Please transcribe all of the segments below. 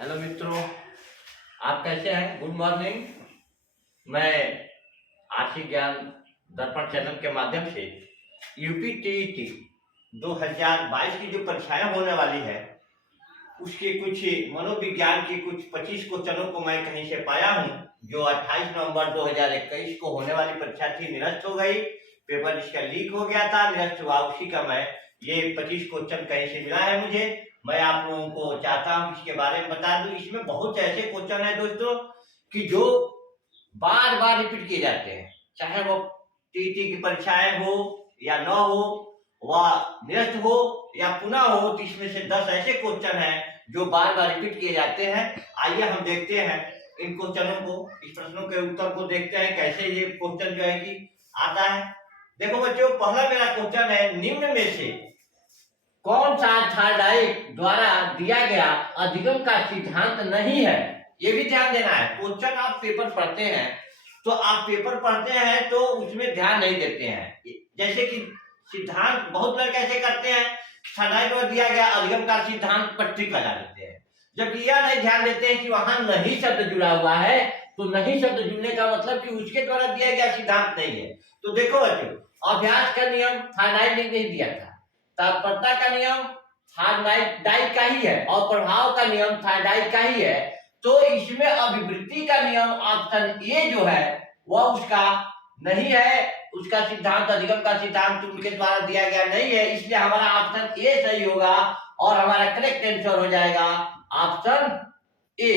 Hello मित्रों, आप कैसे हैं? Good morning. मैं आर्थिक ज्ञान दर्पण चैनल के माध्यम से यूपी टीईटी 2022 की जो परीक्षाएं होने वाली है उसके कुछ मनोविज्ञान के कुछ 25 क्वेश्चनों को मैं कहीं से पाया हूं। जो 28 नवंबर 2021 को होने वाली परीक्षा थी, निरस्त हो गई। पेपर इसका लीक हो गया था, निरस्त हुआ। उसी का मैं ये 25 क्वेश्चन कहीं से मिला है मुझे। मैं आप लोगों को चाहता हूं इसके बारे में बता दूं। इसमें बहुत ऐसे क्वेश्चन है दोस्तों कि जो बार बार रिपीट किए जाते हैं, चाहे वो टीटी की परीक्षाएं हो या न हो, वह निरस्त हो या पुनः हो, तो इसमें से 10 ऐसे क्वेश्चन हैं जो बार बार रिपीट किए जाते हैं। आइए हम देखते हैं इन क्वेश्चनों को, इस प्रश्नों के उत्तर को देखते हैं कैसे ये क्वेश्चन जो है कि आता है। देखो बच्चों, पहला मेरा क्वेश्चन है, निम्न में से कौन सा थार्डाइट द्वारा दिया गया अधिगम का सिद्धांत नहीं है? ये भी ध्यान देना है। क्वेश्चन आप पेपर पढ़ते हैं तो आप पेपर पढ़ते हैं तो उसमें ध्यान नहीं देते हैं। जैसे कि सिद्धांत बहुत लोग कैसे करते हैं, थार्डाइट द्वारा दिया गया अधिगम का सिद्धांत पर टिक लगा देते हैं, जबकि यह नहीं ध्यान देते हैं कि वहां नहीं शब्द जुड़ा हुआ है। तो नहीं शब्द जुड़ने का मतलब कि उसके द्वारा दिया गया सिद्धांत नहीं है। तो देखो बच्चों, अभ्यास का नियम थार्डाइट ने नहीं दिया था, तत्परता का नियम थार्डाइट का ही है और प्रभाव का नियम थार्डाइट का ही है। तो इसमें अभिवृत्ति का नियम ऑप्शन ए जो है वह उसका नहीं है। उसका सिद्धांत, अधिगम का सिद्धांत उनके द्वारा दिया गया नहीं है, इसलिए हमारा ऑप्शन ए सही होगा और हमारा करेक्ट आंसर हो जाएगा ऑप्शन ए।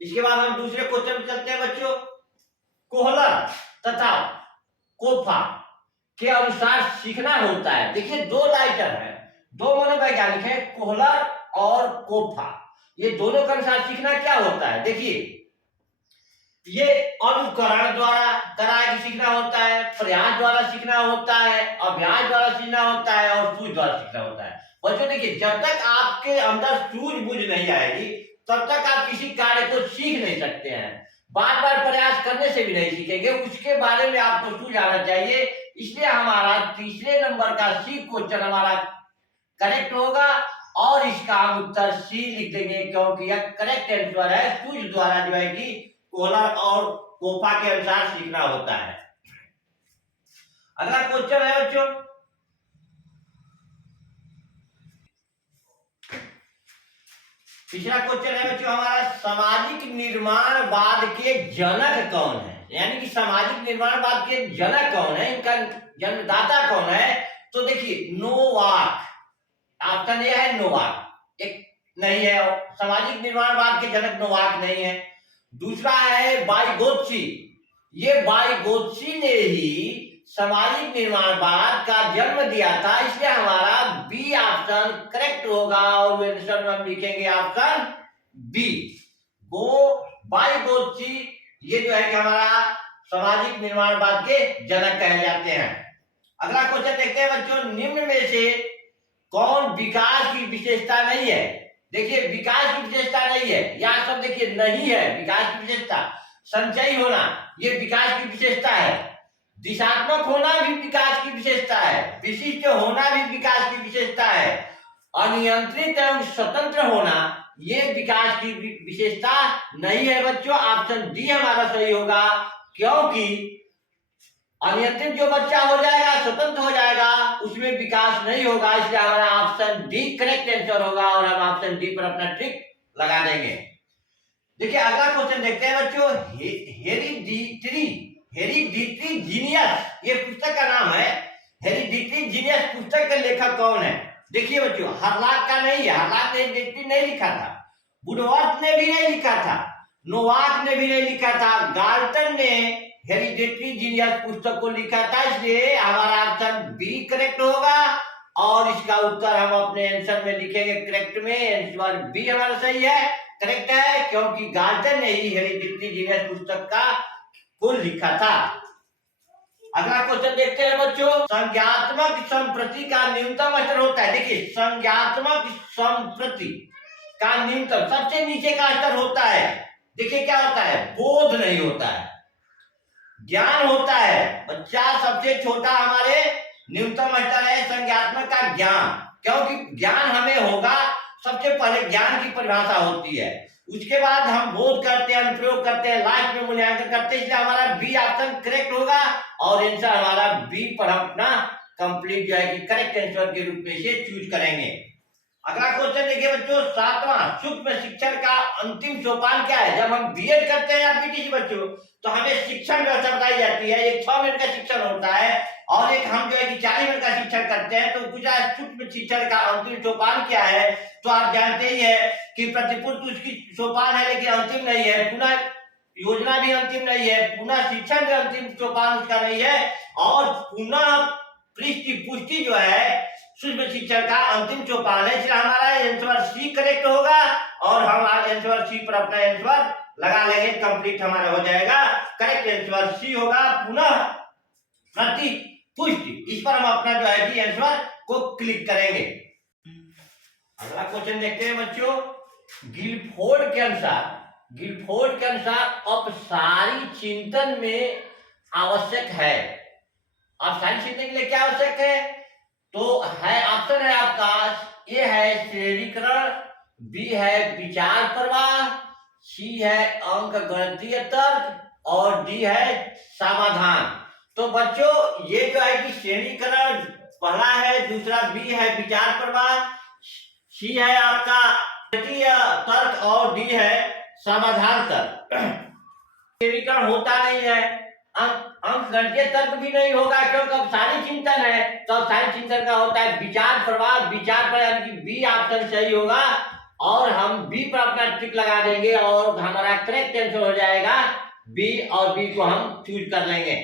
इसके बाद हम दूसरे क्वेश्चन पे चलते हैं बच्चों। कोहलर तथा कोफा के अनुसार सीखना होता है। देखिए, दो राइटर है, दो मनोवैज्ञानिक है, कोहलर और कोफा। ये दोनों के अनुसार सीखना क्या होता है? देखिए, ये अनुकरण द्वारा करा के सीखना होता है, प्रयास द्वारा सीखना होता है, अभ्यास द्वारा सीखना होता है और सूझ द्वारा सीखना होता है। बच्चों देखिए, जब तक आपके अंदर सूझबूझ नहीं आएगी तब तक आप किसी कार्य को सीख नहीं सकते हैं। बार बार प्रयास करने से भी नहीं सीखेंगे, उसके बारे में आपको सूझ आना चाहिए। इसलिए हमारा तीसरे नंबर का सी क्वेश्चन हमारा करेक्ट होगा और इसका हम उत्तर सी लिख देंगे, क्योंकि यह करेक्ट आंसर है। सूझ द्वारा जो है कि कोहलर और कोफा के अनुसार सीखना होता है। अगला क्वेश्चन है बच्चों, तीसरा क्वेश्चन है बच्चों हमारा, सामाजिक निर्माणवाद के जनक कौन है? यानी कि सामाजिक निर्माणवाद के जनक कौन है, इनका जन्मदाता कौन है? तो देखिए, नोवाक, ऑप्शन ए है नोवाक, एक नहीं है, सामाजिक निर्माणवाद के जनक नोवाक नहीं है। दूसरा है वाइगोत्स्की, ये वाइगोत्स्की ने ही सामाजिक निर्माणवाद का जन्म दिया था, इसलिए हमारा बी ऑप्शन करेक्ट होगा और आंसर में हम लिखेंगे ऑप्शन बी। वो वाइगोत्स्की ये जो है कि हमारा सामाजिक निर्माणवाद के जनक कहे जाते हैं। अगला क्वेश्चन देखते हैं बच्चों, निम्न में से कौन विकास की विशेषता नहीं है? देखिए, विकास की विशेषता नहीं है, यहां सब देखिए नहीं है विकास की विशेषता। संचयी होना ये विकास की विशेषता है, दिशात्मक होना भी विकास की विशेषता है, विशिष्ट होना भी विकास की विशेषता है, अनियंत्रित एवं स्वतंत्र होना ये विकास की विशेषता नहीं है बच्चों। ऑप्शन डी हमारा सही होगा, क्योंकि अनियंत्रित जो बच्चा हो जाएगा, स्वतंत्र हो जाएगा, उसमें विकास नहीं होगा, इसलिए हमारा ऑप्शन डी करेक्ट आंसर होगा और हम ऑप्शन डी पर अपना ट्रिक लगा देंगे। देखिए, अगला क्वेश्चन देखते हैं बच्चों, हेरिडिटरी जीनियस, ये पुस्तक का नाम है। हेरिडिटरी जीनियस पुस्तक के लेखक कौन है? देखिए बच्चों, हर्लाक का नहीं है, हर्लाक ने नहीं लिखा था, वुडवर्थ ने भी नहीं लिखा था, नोवाक ने भी नहीं लिखा था, गाल्टन ने हेरिडिटरी जीनियस पुस्तक को लिखा था, इसलिए हमारा ऑप्शन बी करेक्ट होगा और इसका उत्तर हम अपने आंसर में लिखेंगे करेक्ट में। आंसर बी हमारा सही है, करेक्ट है, क्योंकि गाल्टन ने ही हेरिडिटरी जीनियस पुस्तक का को लिखा था। अगला क्वेश्चन देखते हैं बच्चों, संज्ञात्मक संप्रति का न्यूनतम स्तर होता है। देखिए, संज्ञात्मक संप्रति का न्यूनतम सबसे नीचे का स्तर होता है। देखिए क्या होता है, बोध नहीं होता है, ज्ञान होता है। बच्चा सबसे छोटा हमारे न्यूनतम स्तर है संज्ञात्मक का ज्ञान, क्योंकि ज्ञान हमें होगा सबसे पहले ज्ञान की परिभाषा होती है, उसके बाद हम बोध करते हैं, अनुप्रयोग करते हैं, लास्ट में मूल्यांकन करते हैं। इसलिए हमारा बी ऑप्शन करेक्ट होगा और आंसर हमारा बी पर हम अपना कंप्लीट जो है कि करेक्ट आंसर के रूप में इसे चूज करेंगे। अगला क्वेश्चन देखिए बच्चों, 7वां सूक्ष्म शिक्षण का अंतिम सोपान क्या है? जब हम बीएड करते हैं या बीटीसी बच्चों, तो हमें शिक्षण व्यवस्था बताई जाती है। एक 6 मिनट का शिक्षण होता है और एक हम जो है कि 40 मिनट का शिक्षण करते हैं। तो पूछा सूक्ष्म शिक्षण का अंतिम सोपान क्या है? तो आप जानते ही है कि प्रतिपूर्ति उसकी सोपान है लेकिन अंतिम नहीं है, पुनः योजना भी अंतिम नहीं है, पुनः शिक्षण भी अंतिम सोपान उसका नहीं है, और पुनः पृष्ठि पुष्टि जो है सूक्ष्म शिक्षण का अंतिम सोपान है। इसलिए हमारा आंसर सी करेक्ट होगा और हम आंसर सी पर अपना आंसर लगा लेंगे, कंप्लीट हमारा हो जाएगा। करेक्ट आंसर सी होगा, पुनः प्रति पुष्टि। इस पर हम अपना जो है कि आंसर को क्लिक करेंगे। अगला क्वेश्चन देखते हैं बच्चों, गिलफोर्ड के अनुसार अपसारी चिंतन में आवश्यक है। अपसारी चिंतन के लिए क्या आवश्यक है? तो है ऑप्शन है आपका, ए है श्रेणीकरण, बी है विचार प्रवाह, सी है अंक गणितीय तर्क और डी है समाधान। तो बच्चों ये जो है कि श्रेणीकरण पहला है, दूसरा बी है विचार प्रवाह, सी है आपका गणितीय तर्क और डी है समाधान तर्क। श्रेणीकरण होता नहीं है, अंक गणितीय तर्क भी नहीं होगा क्योंकि अब सारी चिंतन है। तो अब सारी चिंतन का होता है विचार प्रवाह, विचार पर यानी कि बी ऑप्शन सही होगा और हम बी पर अपना टिक लगा देंगे और हमारा करेक्ट आंसर हो जाएगा बी, और बी को हम चूज कर लेंगे।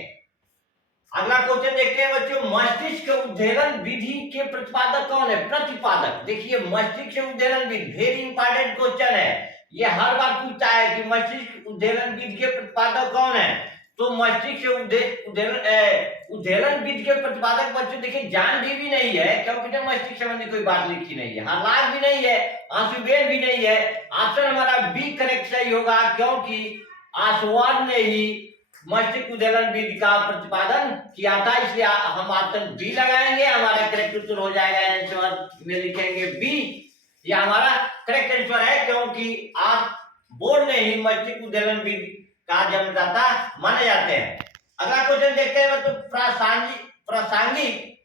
अगला क्वेश्चन देखते हैं बच्चों, मस्तिष्क उद्दीलन विधि के प्रतिपादक कौन है? प्रतिपादक देखिए, मस्तिष्क उद्दीलन विधि वेरी इंपॉर्टेंट क्वेश्चन है, ये हर बार पूछता है कि मस्तिष्क उद्दीलन विधि के प्रतिपादक कौन है? तो मस्तिष्क उद्दीलन विधि के प्रतिपादक बच्चों देखिए जान भी नहीं है क्योंकि मस्तिष्क संबंधी कोई बात लिखी नहीं है, हरलाज भी नहीं है, आंसुबेल भी नहीं है। ऑप्शन हमारा बी करेक्ट सही होगा क्योंकि आसवान ने ही मस्तिष्क उद्दीलन विधि का प्रतिपादन किया था, इसलिए हम ऑप्शन बी लगाएंगे, हमारा करेक्ट उत्तर हो जाएगा। आंसर में लिखेंगे बी, ये हमारा करेक्ट आंसर है क्योंकि आप बोर्ड ने ही मस्तिष्क उद्दीलन विधि का जन्मदाता माने जाते हैं। अगला क्वेश्चन देखते हैं तो प्रासंगिक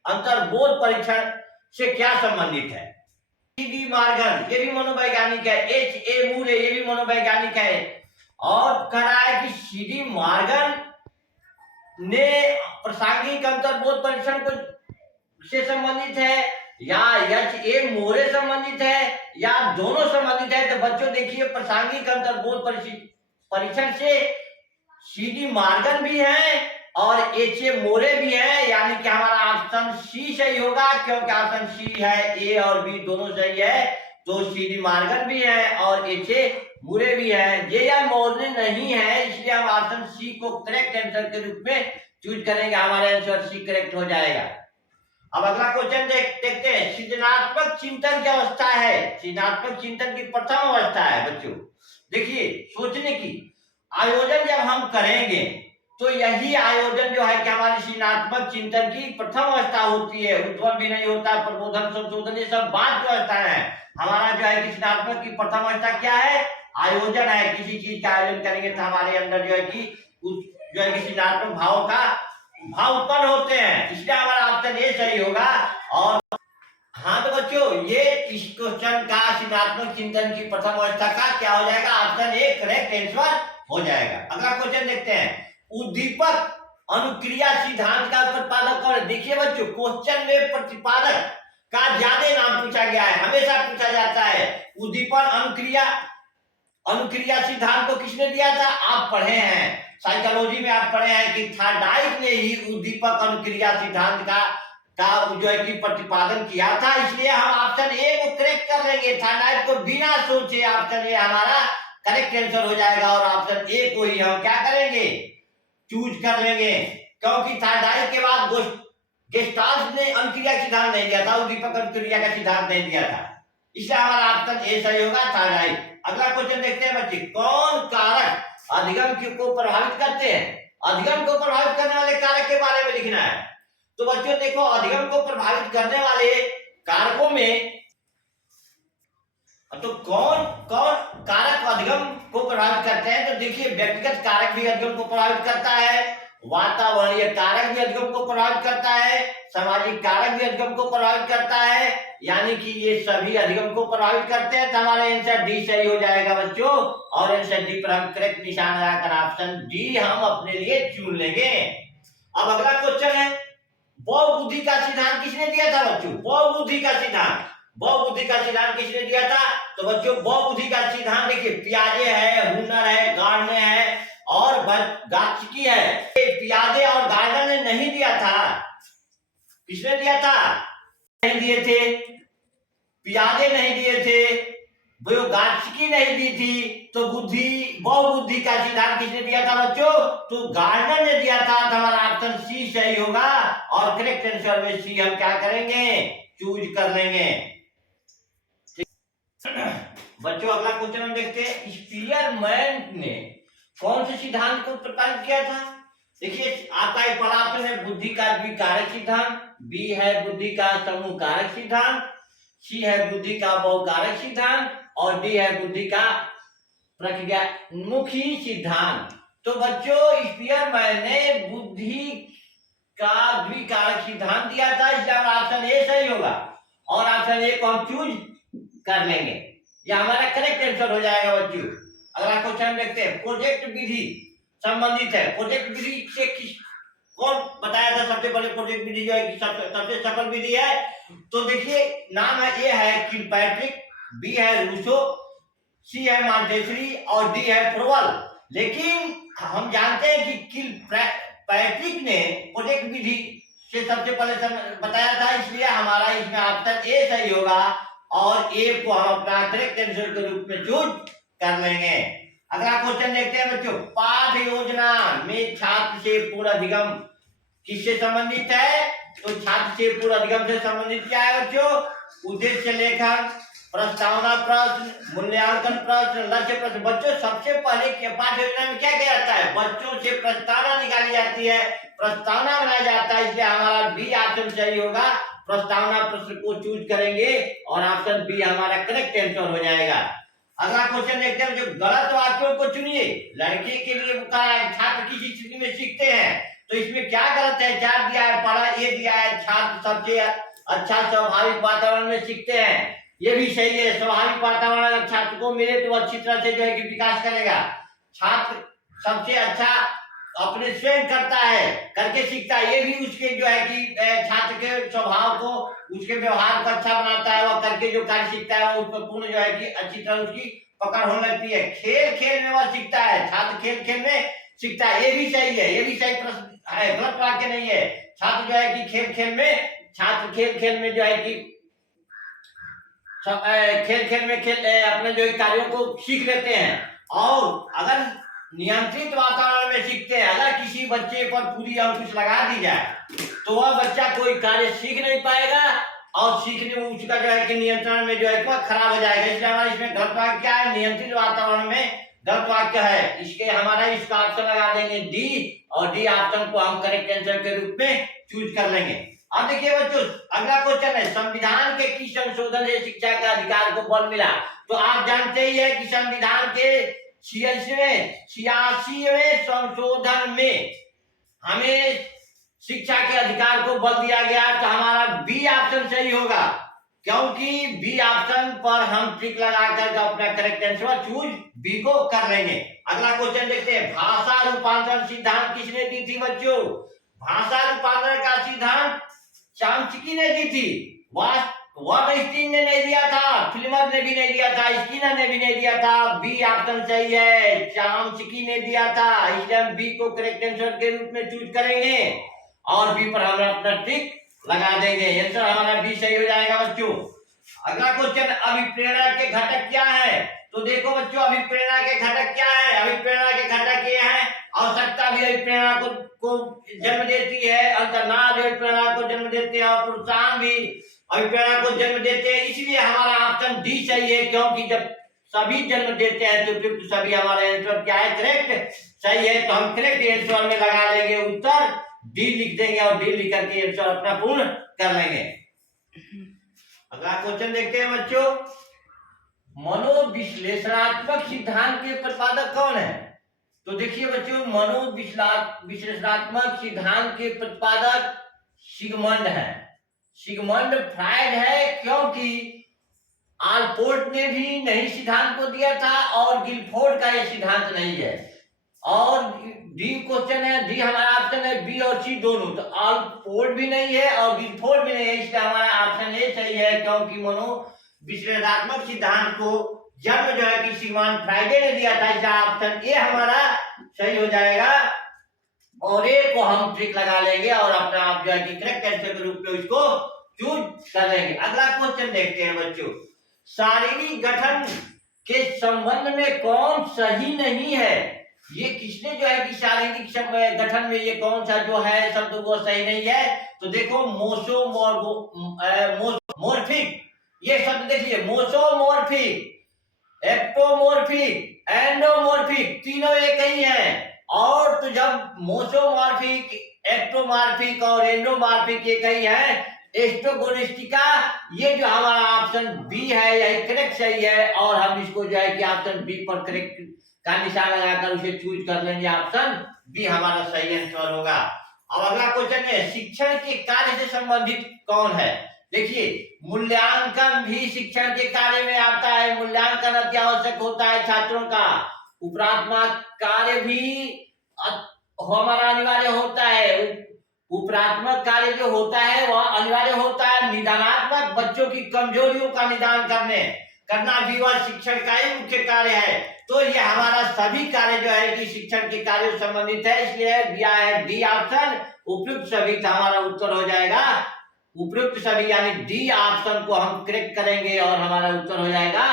अंतर्बोध परीक्षण से क्या संबंधित है? सी.डी. मॉर्गन ये भी मनोवैज्ञानिक है, H.A. मूरे ये भी मनोवैज्ञानिक है, और कह रहा है कि सी.डी. मॉर्गन ने प्रासंगिक अंतर्बोध परीक्षण को से संबंधित है या H.A. मोरे संबंधित है या दोनों संबंधित है। तो बच्चों देखिए, प्रासंगिक अंतर्बोध परीक्षण से सी.डी. मॉर्गन भी है और H.A. मोरे भी है, यानी कि हमारा ऑप्शन सी सही होगा क्योंकि ऑप्शन सी है, ए और बी दोनों सही है। तो सी.डी. मॉर्गन भी है और H.A. मोरे भी है, J.M. मोरे नहीं है, इसलिए हम ऑप्शन सी को करेक्ट आंसर के रूप में चूज करेंगे, हमारा आंसर सी करेक्ट हो जाएगा। अब अगला क्वेश्चन देखते हैं, सृजनात्मक चिंतन की अवस्था है, सृजनात्मक चिंतन की प्रथम अवस्था है बच्चों। देखिए, सोचने की आयोजन जब हम करेंगे तो यही आयोजन जो है कि हमारी सृजनात्मक चिंतन की प्रथम अवस्था होती है, उद्भव भी नहीं होता, प्रबोधन संशोधन ये सब बाद की अवस्था है। हमारा जो है कि सृजनात्मक की प्रथम अवस्था क्या है? आयोजन है, किसी चीज का आयोजन करेंगे तो हमारे अंदर जो है कि जो है कि सृजनात्मक भाव उत्पन्न होते हैं, इसलिए हमारा ऑप्शन ए सही होगा। और हाँ तो बच्चों, ये इस क्वेश्चन का सृजनात्मक चिंतन की प्रथम अवस्था का क्या हो जाएगा? ऑप्शन ए करेक्ट आंसर हो जाएगा। अगला क्वेश्चन देखते हैं, उद्दीपक अनुक्रिया सिद्धांत का प्रतिपादक कौन है? देखिए बच्चों, क्वेश्चन में प्रतिपादक का ज्यादा नाम पूछा गया है, हमेशा पूछा जाता है। उद्दीपक अनुक्रिया सिद्धांत को किसने दिया था? आप पढ़े हैं, साइकोलॉजी में आप पढ़े हैं कि थार्डाइक ने ही उद्दीपक अनुक्रिया सिद्धांत का जो है कि प्रतिपादन किया था, इसलिए हम ऑप्शन ए को करेक्ट कर लेंगे। थार्डाइक को बिना सोचे ऑप्शन ए हमारा करेक्ट आंसर हो जाएगा और ऑप्शन ए को ही हम क्या करेंगे? चूज कर लेंगे, क्योंकि थार्डाइक के बाद गेस्टाल्ट ने अनुक्रिया सिद्धांत नहीं दिया था, उद्दीपक अनुक्रिया का सिद्धांत नहीं दिया था, इसलिए हमारा ऑप्शन ए सही होगा, थार्डाइक। अगला क्वेश्चन देखते हैं बच्चे, कौन कारक अधिगम को प्रभावित करते हैं? अधिगम को प्रभावित करने वाले कारक के बारे में लिखना है। तो बच्चों देखो, अधिगम को प्रभावित करने वाले कारकों में तो कौन कौन कारक अधिगम को प्रभावित करते हैं? तो देखिए, व्यक्तिगत कारक भी अधिगम को प्रभावित करता है, वातावरणीय कारक भी अधिगम को प्रभावित करता है, सामाजिक कारक भी अधिगम को प्रभावित करता है, यानी कि ये सभी अधिगम को प्रभावित करते हैं। तो हमारा आंसर डी सही हो जाएगा बच्चों, और आंसर डी पर हम करेक्ट निशान लगाकर ऑप्शन डी हम अपने लिए चुन लेंगे। अब अगला क्वेश्चन है, बहुबुद्धि का सिद्धांत किसने दिया था बच्चों? बहुबुद्धि का सिद्धांत, बहुबुद्धि का सिद्धांत किसने दिया था? तो बच्चों बहुबुद्धि का सिद्धांत देखिए, पियाजे है, हुनर है, गार्डनर है और गात्स्की है। पियाजे और गार्डनर ने नहीं दिया था। किसने दिया था? नहीं दिए थे, पियाजे नहीं दिए थे, वो गात्स्की नहीं दी थी। तो बहुबुद्धि का सिद्धांत किसने दिया था बच्चों? तो गार्डनर ने दिया था। तो हमारा ऑप्शन सी सही होगा, और करेक्ट आंसर में सी हम क्या करेंगे? चूज कर लेंगे। बच्चों अगला क्वेश्चन हम देखते हैं, स्पीयरमैन ने कौन से सिद्धांत को प्रतिपादित किया था? देखिए, आपका एक पहला ऑप्शन है बुद्धि का द्विकारक सिद्धांत, बी है बुद्धि का समूह कारक सिद्धांत, सी है बुद्धि का बहुकारक सिद्धांत, और डी है बुद्धि का प्रक्रियान्मुखी सिद्धांत। तो बच्चों स्पीयरमैन ने बुद्धि का द्विकारक सिद्धांत दिया था, इसलिए ऑप्शन ए सही होगा, और ऑप्शन ए को हम चूज कर लेंगे, यह हमारा करेक्ट आंसर हो जाएगा बच्चों। अगला क्वेश्चन देखते हैं, प्रोजेक्ट विधि संबंधित है। प्रोजेक्ट विधि से कौन बताया था सबसे पहले? प्रोजेक्ट विधि जो है कि सबसे सफल विधि है। तो देखिए, नाम है, ए है किलपैट्रिक, बी है रूसो, सी है मॉन्टेसरी और डी है प्रोवल। लेकिन हम जानते हैं कि किलपैट्रिक ने प्रोजेक्ट विधि से सबसे पहले बताया था, इसलिए हमारा इसमें ऑप्शन ए सही होगा, और ए को हम अपना करेक्ट आंसर के रूप में चूज कर लेंगे। अगला क्वेश्चन देखते हैं बच्चों, पाठ योजना में छात्र से पूर्ण अधिगम किससे संबंधित है? तो छात्र से पूर्ण अधिगम से संबंधित क्या है बच्चों? उद्देश्य लेखन, प्रस्तावना प्रश्न, मूल्यांकन प्रश्न, लक्ष्य प्रश्न। बच्चों सबसे पहले पाठ योजना में क्या किया जाता है? बच्चों से प्रस्तावना निकाली जाती है, प्रस्तावना बनाया जाता है, इसलिए हमारा बी ऑप्शन सही होगा। प्रस्तावना प्रश्न को चूज करेंगे और ऑप्शन बी हमारा करेक्ट आंसर हो जाएगा। अगला क्वेश्चन देखते हैं, जो गलत वाक्यों को चुनिए। लड़के के लिए छात्र किसी स्थिति में सीखते हैं, तो इसमें क्या गलत है? चार दिया है, पहला ए दिया है, छात्र सबसे अच्छा स्वाभाविक वातावरण में सीखते हैं, ये भी सही है। स्वाभाविक वातावरण अगर छात्र को मिले तो अच्छी तरह से जो है कि विकास करेगा। छात्र सबसे अच्छा अपने स्वयं करता है, करके सीखता है, ये भी उसके जो है कि छात्र के स्वभाव को, उसके व्यवहार को अच्छा बनाता है। वह करके जो कार्य सीखता है वो उस पर पूर्ण जो है कि अच्छी तरह उसकी पकड़ होने लगती है। खेल खेल में वह सीखता है, छात्र खेल खेल में सीखता है, ये भी सही है, ये भी सही प्रश्न है, गलत वाक्य नहीं है। छात्र जो है कि खेल खेल में जो है कि खेल खेल में अपने जो कार्यों को सीख लेते हैं, और अगर नियंत्रित वातावरण में सीखते हैं। अगर किसी बच्चे पर पूरी अंकुश लगा दी जाए तो वह बच्चा कोई कार्य सीख नहीं पाएगा, और सीखने में उसका जो है कि नियंत्रण में जो है कि खराब हो जाएगा। इसलिए हमारा इसमें गलत वाक्य क्या है? नियंत्रित वातावरण में गलत वाक्य है, इसके हमारा इसका ऑप्शन लगा देंगे डी, और डी ऑप्शन को हम करेक्ट आंसर के रूप में चूज कर लेंगे। अब देखिए बच्चों, अगला क्वेश्चन है, संविधान के किस संशोधन से शिक्षा के अधिकार को बल मिला? तो आप जानते ही है कि संविधान के 86वें संशोधन में हमें शिक्षा के अधिकार को बल दिया गया। तो हमारा बी ऑप्शन सही होगा, क्योंकि बी ऑप्शन पर हम टिक लगाकर अपना करेक्ट आंसर चूज बी को कर लेंगे। अगला क्वेश्चन देखते हैं, भाषा रूपांतरण सिद्धांत किसने दी थी बच्चों? भाषा रूपांतरण का सिद्धांत चॉम्स्की ने दी थी। वाटस्टीन ने नहीं दिया था, फिल्मर ने भी नहीं दिया था, स्किनर ने भी नहीं दिया था। बी ऑप्शन सही है, चॉम्स्की ने दिया था, इसलिए हम बी को करेक्ट आंसर के रूप में चूज करेंगे, और बी पर हम अपना टिक लगा देंगे। आंसर हमारा बी सही हो जाएगा बच्चों। अगला क्वेश्चन, अभिप्रेरणा के घटक क्या है? तो देखो बच्चों, अभिप्रेरणा के घटक क्या है? अभिप्रेरणा के घटक ये है, आवश्यकता भी अभिप्रेरणा को जन्म देती है, अंतर्नाद अभिप्रेरणा को जन्म देते हैं, और प्रोत्साहन भी अभिप्रेरणा को जन्म देते हैं। इसलिए हमारा ऑप्शन डी सही है, क्योंकि जब सभी जन्म देते हैं तो फिर सभी हमारा आंसर क्या है? करेक्ट सही है। तो हम करेक्ट आंसर में लगा लेंगे उत्तर डी, लिख देंगे, और डी लिख करके आंसर अपना पूर्ण कर लेंगे। अगला क्वेश्चन देखते हैं बच्चों, मनोविश्लेषणात्मक सिद्धांत के प्रतिपादक कौन है? तो देखिए बच्चों, मनोविश्लेषणात्मक सिद्धांत के प्रतिपादक सिगमंड है, सिगमंड फ्रायड है, क्योंकि आलपोर्ट ने भी नहीं सिद्धांत को दिया था और गिलफोर्ड का यह सिद्धांत नहीं है। और डी क्वेश्चन है, डी हमारा ऑप्शन है, बी और सी दोनों, तो आलपोर्ट भी नहीं है और गिलफोर्ड भी नहीं है, इसलिए हमारा ऑप्शन ए सही है, क्योंकि मनोविश्लेषणात्मक सिद्धांत को जन्म जो है कि सिगमंड फ्रायड ने दिया था, इसका ऑप्शन ए हमारा सही हो जाएगा। और ए को हम ट्रिक लगा लेंगे और अपना आप जो है कि करेक्ट आंसर के रूप में उसको चूज कर लेंगे। अगला क्वेश्चन देखते हैं बच्चों, शारीरिक गठन के संबंध में कौन सही नहीं है? ये किसने जो है कि शारीरिक गठन में ये कौन सा जो है शब्द वो सही नहीं है? तो देखो मोसोमॉर्फिक, ये शब्द देखिए, मोसोमॉर्फिक, एक्टोमॉर्फिक, एंडोमॉर्फिक, तीनों एक ही है। और तो जब मोसोमॉर्फिक, एक्टोमॉर्फिक और एंडोमॉर्फिक एक ही है, एस्ट्रोगोनिस्टिका, ये जो हमारा ऑप्शन बी है यही करेक्ट सही है, और हम इसको जो है कि ऑप्शन बी पर करेक्ट का निशान लगाकर उसे चूज कर लेंगे, ऑप्शन बी हमारा सही आंसर होगा। अब अगला क्वेश्चन है, शिक्षण के कार्य से संबंधित कौन है? देखिए, मूल्यांकन भी शिक्षण के कार्य में आता है, मूल्यांकन अति आवश्यक होता है छात्रों का, उपरात्मक कार्य भी हमारा अनिवार्य होता है, उपरात्मक कार्य जो होता है वह अनिवार्य होता है, निदानात्मक बच्चों की कमजोरियों का निदान करना भी वह शिक्षण का ही मुख्य कार्य है। तो ये हमारा सभी कार्य जो है कि शिक्षण के कार्य से संबंधित है, इसलिए दिया है डी ऑप्शन, उपयुक्त सभी हमारा उत्तर हो जाएगा, उपयुक्त सभी यानी डी ऑप्शन को हम करेक्ट करेंगे और हमारा उत्तर हो जाएगा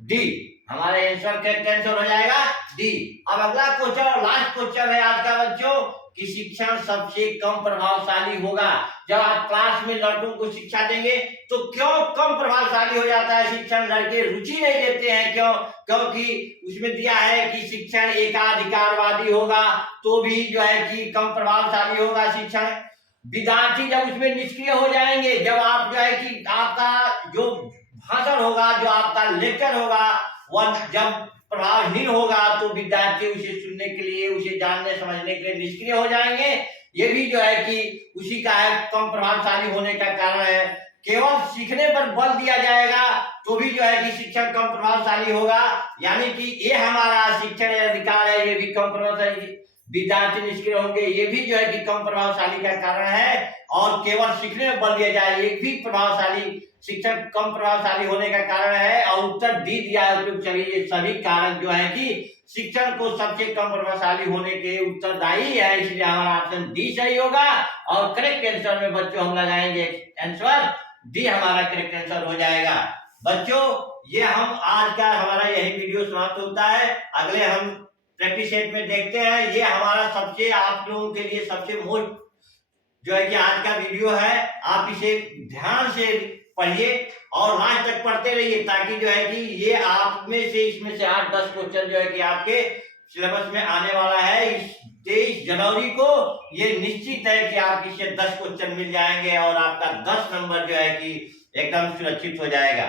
डी, हमारे आंसर करेक्ट आंसर हो जाएगा डी। अब अगला क्वेश्चन और लास्ट क्वेश्चन है आज का बच्चों, कि शिक्षण सबसे कम प्रभावशाली होगा। जब आप क्लास में लड़कों को शिक्षा देंगे तो क्यों कम प्रभावशाली हो जाता है शिक्षण? लड़के रुचि नहीं लेते हैं, क्यों? क्योंकि उसमें दिया है कि शिक्षण एकाधिकारवादी होगा, तो भी जो है कि कम प्रभावशाली होगा शिक्षण। विद्यार्थी जब उसमें निष्क्रिय हो जाएंगे, जब आप जो है कि आपका जो भाषण होगा, जो आपका लेक्चर होगा, वह जब प्रभावहीन होगा, तो विद्यार्थी उसे सुनने के लिए, उसे जानने समझने के लिए निष्क्रिय हो जाएंगे। ये भी जो है कि उसी का है कम प्रभावशाली होने का कारण है। केवल सीखने पर बल दिया जाएगा तो भी जो है कि शिक्षण कम प्रभावशाली होगा, यानी कि ये हमारा शिक्षण अधिकार है, ये भी कम प्रभावशाली, विद्यार्थी निष्क्रिय होंगे, ये भी जो है कि कम प्रभावशाली का कारण है। और केवल सीखने में बल दिया जाए, ये भी प्रभावशाली, शिक्षण कम प्रभावशाली होने का कारण है। और उत्तर डी दिया है, ये सभी कारक जो है कि शिक्षण को सबसे कम प्रभावशाली होने के उत्तरदायी है, इसलिए हमारा ऑप्शन डी सही होगा। और करेक्ट आंसर में बच्चों हम लगाएंगे आंसर डी, हमारा करेक्ट आंसर हो जाएगा। बच्चों, ये हम आज का हमारा यही वीडियो समाप्त होता है। अगले हम प्रैक्टिस सेट में देखते हैं। ये हमारा सबसे आप लोगों के लिए सबसे मोस्ट जो है कि आज का वीडियो है, आप इसे ध्यान से पढ़िए और लास्ट तक पढ़ते रहिए, ताकि जो है कि ये आप में से इसमें से 8-10 क्वेश्चन जो है कि आपके सिलेबस में आने वाला है। इस 23 जनवरी को ये निश्चित है कि आप इससे 10 क्वेश्चन मिल जाएंगे और आपका 10 नंबर जो है कि एकदम सुरक्षित हो जाएगा।